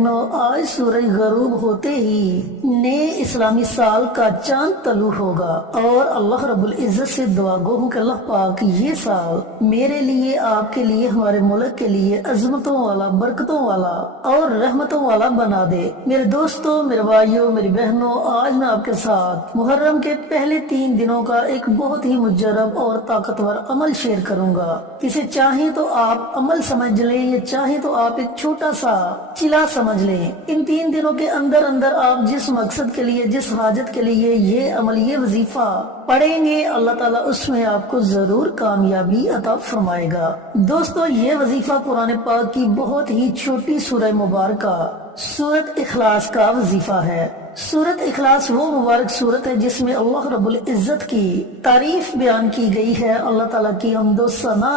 بہنوں، آج سورج غروب ہوتے ہی نئے اسلامی سال کا چاند طلوع ہوگا اور اللہ رب العزت سے دعا گو ہوں کہ اللہ پاک یہ سال میرے لیے، آپ کے لیے، ہمارے ملک کے لیے عظمتوں والا، برکتوں والا اور رحمتوں والا بنا دے۔ میرے دوستوں، میرے بھائیوں، میری بہنوں، آج میں آپ کے ساتھ محرم کے پہلے 3 دنوں کا ایک بہت ہی مجرب اور طاقتور عمل شیئر کروں گا۔ اسے چاہیں تو آپ عمل سمجھ لیں یا چاہیں تو آپ ایک چھوٹا سا چلا سمجھ لیں۔ ان 3 دنوں کے اندر آپ جس مقصد کے لیے، جس حاجت کے لیے یہ عمل، یہ وظیفہ پڑھیں گے، اللہ تعالیٰ اس میں آپ کو ضرور کامیابی عطا فرمائے گا۔ دوستو، یہ وظیفہ قرآن پاک کی بہت ہی چھوٹی سورہ مبارکہ سورۃ اخلاص کا وظیفہ ہے۔ سورۃ اخلاص وہ مبارک سورت ہے جس میں اللہ رب العزت کی تعریف بیان کی گئی ہے، اللہ تعالیٰ کی حمد و ثنا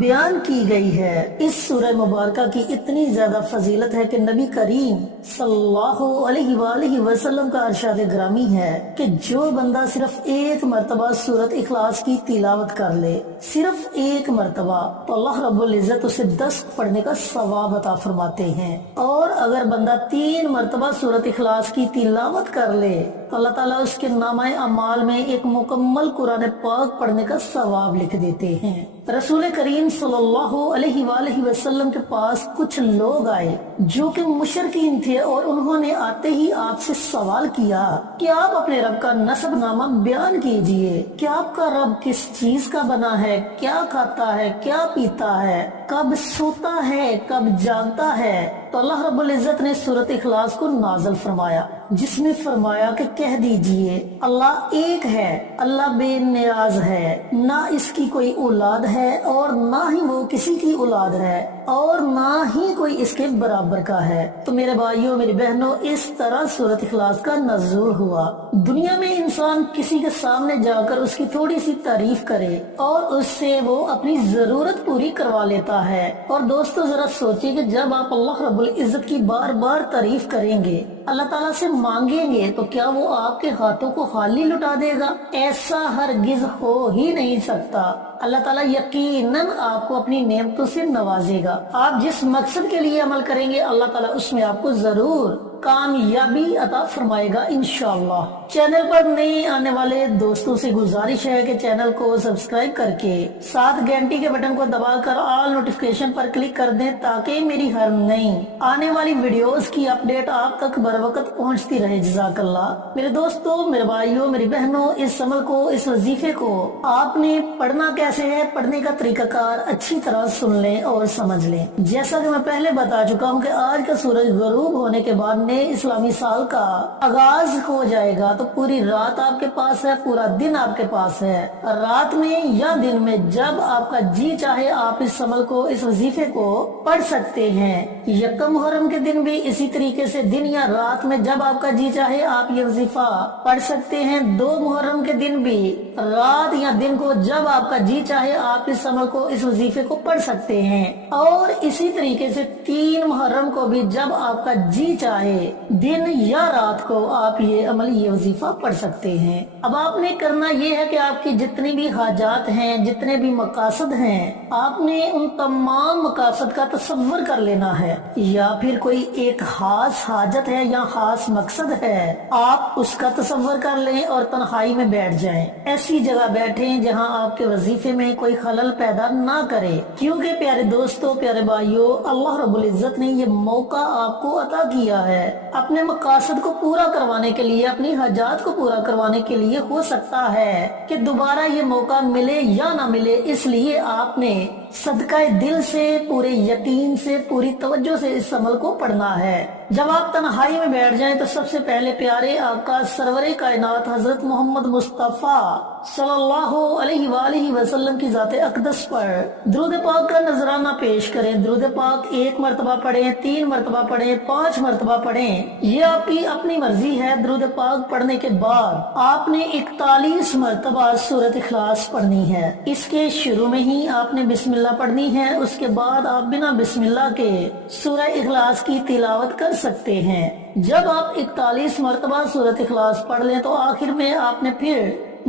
بیان کی گئی ہے۔ اس سورہ مبارکہ کی اتنی زیادہ فضیلت ہے کہ نبی کریم صلی اللہ علیہ وآلہ وسلم کا ارشاد گرامی ہے کہ جو بندہ صرف ایک مرتبہ سورۃ اخلاص کی تلاوت کر لے، صرف ایک مرتبہ، تو اللہ رب العزت اسے 10 پڑھنے کا ثواب عطا فرماتے ہیں، اور اگر بندہ 3 مرتبہ سورۃ اخلاص کی تلاوت کر لے تو اللہ تعالیٰ اس کے نامہ اعمال میں ایک مکمل قرآن پاک پڑھنے کا ثواب لکھ دیتے ہیں۔ رسول کریم صلی اللہ علیہ وآلہ وسلم کے پاس کچھ لوگ آئے جو کہ مشرکین تھے، اور انہوں نے آتے ہی آپ سے سوال کیا کہ آپ اپنے رب کا نسب نامہ بیان کیجئے، کہ آپ کا رب کس چیز کا بنا ہے، کیا کھاتا ہے، کیا پیتا ہے، کب سوتا ہے، کب جاگتا ہے۔ تو اللہ رب العزت نے سورۃ اخلاص کو نازل فرمایا، جس میں فرمایا کہ کہہ دیجئے اللہ ایک ہے، اللہ بے نیاز ہے، نہ اس کی کوئی اولاد ہے اور نہ ہی وہ کسی کی اولاد ہے، اور نہ ہی کوئی اس کے برابر کا ہے۔ تو میرے بھائیوں، میری بہنوں، اس طرح سورۃ اخلاص کا نزول ہوا۔ دنیا میں انسان کسی کے سامنے جا کر اس کی تھوڑی سی تعریف کرے اور اس سے وہ اپنی ضرورت پوری کروا لیتا ہے، اور دوستو ذرا سوچیں کہ جب آپ اللہ رب العزت کی بار بار تعریف کریں گے، اللہ تعالیٰ سے مانگیں گے، تو کیا وہ آپ کے ہاتھوں کو خالی لٹا دے گا؟ ایسا ہرگز ہو ہی نہیں سکتا۔ اللہ تعالیٰ یقیناً آپ کو اپنی نعمتوں سے نوازے گا۔ آپ جس مقصد کے لیے عمل کریں گے، اللہ تعالیٰ اس میں آپ کو ضرور کامیابی عطا فرمائے گا انشاءاللہ۔ چینل پر نئے آنے والے دوستوں سے گزارش ہے کہ چینل کو سبسکرائب کر کے ساتھ گھنٹی کے بٹن کو دبا کر آل نوٹیفیکیشن پر کلک کر دیں، تاکہ میری ہر نئی آنے والی ویڈیوز کی اپڈیٹ آپ تک بر وقت پہنچتی رہے۔ جزاک اللہ۔ میرے دوستوں، میرے بھائیوں، میری بہنوں، اس عمل کو، اس وظیفے کو آپ نے پڑھنا کیسے ہے، پڑھنے کا طریقہ کار اچھی طرح سن لیں اور سمجھ لیں۔ جیسا کہ میں پہلے بتا چکا ہوں کہ آج کا سورج غروب ہونے کے بعد نئے اسلامی سال کا آغاز ہو جائے گا، تو پوری رات آپ کے پاس ہے، پورا دن آپ کے پاس ہے۔ رات میں یا دن میں جب آپ کا جی چاہے آپ اس عمل کو، اس وظیفے کو پڑھ سکتے ہیں۔ یکم محرم کے دن بھی اسی طریقے سے دن یا رات میں جب آپ کا جی چاہے آپ یہ وظیفہ پڑھ سکتے ہیں۔ 2 محرم کے دن بھی رات یا دن کو جب آپ کا جی چاہے آپ اس عمل کو، اس وظیفے کو پڑھ سکتے ہیں، اور اسی طریقے سے 3 محرم کو بھی جب آپ کا جی چاہے دن یا رات کو آپ یہ عمل، یہ وظیفہ پڑھ سکتے ہیں۔ اب آپ نے کرنا یہ ہے کہ آپ کی جتنی بھی حاجات ہیں، جتنے بھی مقاصد ہیں، آپ نے ان تمام مقاصد کا تصور کر لینا ہے، یا پھر کوئی ایک خاص حاجت ہے یا خاص مقصد ہے، آپ اس کا تصور کر لیں اور تنہائی میں بیٹھ جائیں۔ ایسی جگہ بیٹھیں جہاں آپ کے وظیفے میں کوئی خلل پیدا نہ کرے، کیونکہ پیارے دوستوں، پیارے بھائیوں، اللہ رب العزت نے یہ موقع آپ کو عطا کیا ہے اپنے مقاصد کو پورا کروانے کے لیے، اپنی حاجات کو پورا کروانے کے لیے۔ ہو سکتا ہے کہ دوبارہ یہ موقع ملے یا نہ ملے، اس لیے آپ نے صدقہ دل سے، پورے یقین سے، پوری توجہ سے اس عمل کو پڑھنا ہے۔ جب آپ تنہائی میں بیٹھ جائیں تو سب سے پہلے پیارے آقا سرور کائنات حضرت محمد مصطفیٰ صلی اللہ علیہ وآلہ وسلم کی ذات اقدس پر درود پاک کا نذرانہ پیش کریں۔ درود پاک 1 مرتبہ پڑھیں، 3 مرتبہ پڑھیں، 5 مرتبہ پڑھیں، یہ آپ کی اپنی مرضی ہے۔ درود پاک پڑھنے کے بعد آپ نے 41 مرتبہ سورۃ اخلاص پڑھنی ہے۔ اس کے شروع میں ہی آپ نے بسم اللہ پڑھنی ہے، اس کے بعد آپ بنا بسم اللہ کے سورہ اخلاص کی تلاوت کر سکتے ہیں۔ جب آپ 41 مرتبہ سورۃ اخلاص پڑھ لیں تو آخر میں آپ نے پھر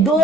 2